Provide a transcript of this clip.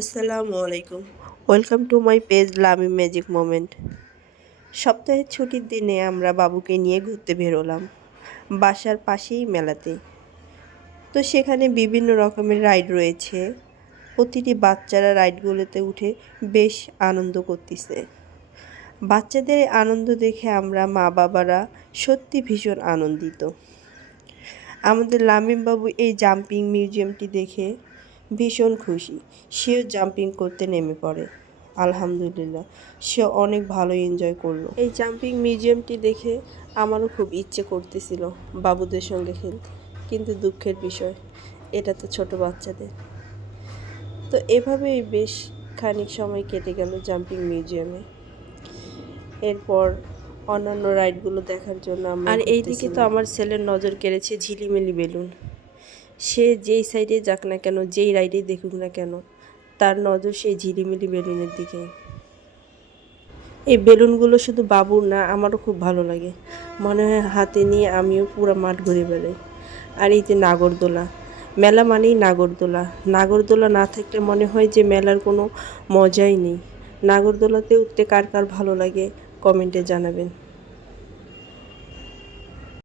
আসসালামু আলাইকুম। Welcome to my page লামি ম্যাজিক মোমেন্ট। সপ্তাহের ছুটির দিনে আমরা বাবুকে নিয়ে ঘুরতে বেরোলাম বাসার পাশেই মেলাতে। তো সেখানে বিভিন্ন রকমের রাইড রয়েছে। প্রতিটি বাচ্চারা রাইডগুলোতে উঠে বেশ আনন্দ করতেছে। বাচ্চাদের আনন্দ দেখে আমরা মা বাবারা সত্যি ভীষণ আনন্দিত। আমাদের লামিম বাবু এই জাম্পিং মিউজিয়ামটি দেখে ভীষণ খুশি। সেও জাম্পিং করতে নেমে পড়ে। আলহামদুলিল্লাহ, সে অনেক ভালো এনজয় করলো। এই জাম্পিং মিউজিয়ামটি দেখে আমারও খুব ইচ্ছে করতেছিল বাবুদের সঙ্গে খেলতে, কিন্তু দুঃখের বিষয় এটা তো ছোট বাচ্চাদের। তো এভাবেই বেশ খানিক সময় কেটে গেল জাম্পিং মিউজিয়ামে। এরপর অন্যান্য রাইডগুলো দেখার জন্য আর এইদিকে তো আমার ছেলের নজর কেড়েছে ঝিলিমিলি বেলুন। সে যেই সাইডে যাক না কেন, যেই রাইডে দেখুক না কেন, তার নজর সেই ঝিলিমিলি বেলুনের দিকে। এই বেলুনগুলো শুধু বাবুর না, আমারও খুব ভালো লাগে। মনে হয় হাতে নিয়ে আমিও পুরো মাঠ ঘুরে বেড়াই। আর এই যে নাগরদোলা, মেলা মানেই নাগরদোলা। নাগরদোলা না থাকলে মনে হয় যে মেলার কোনো মজাই নেই। নাগরদোলাতে উঠতে কার কার ভালো লাগে কমেন্টে জানাবেন।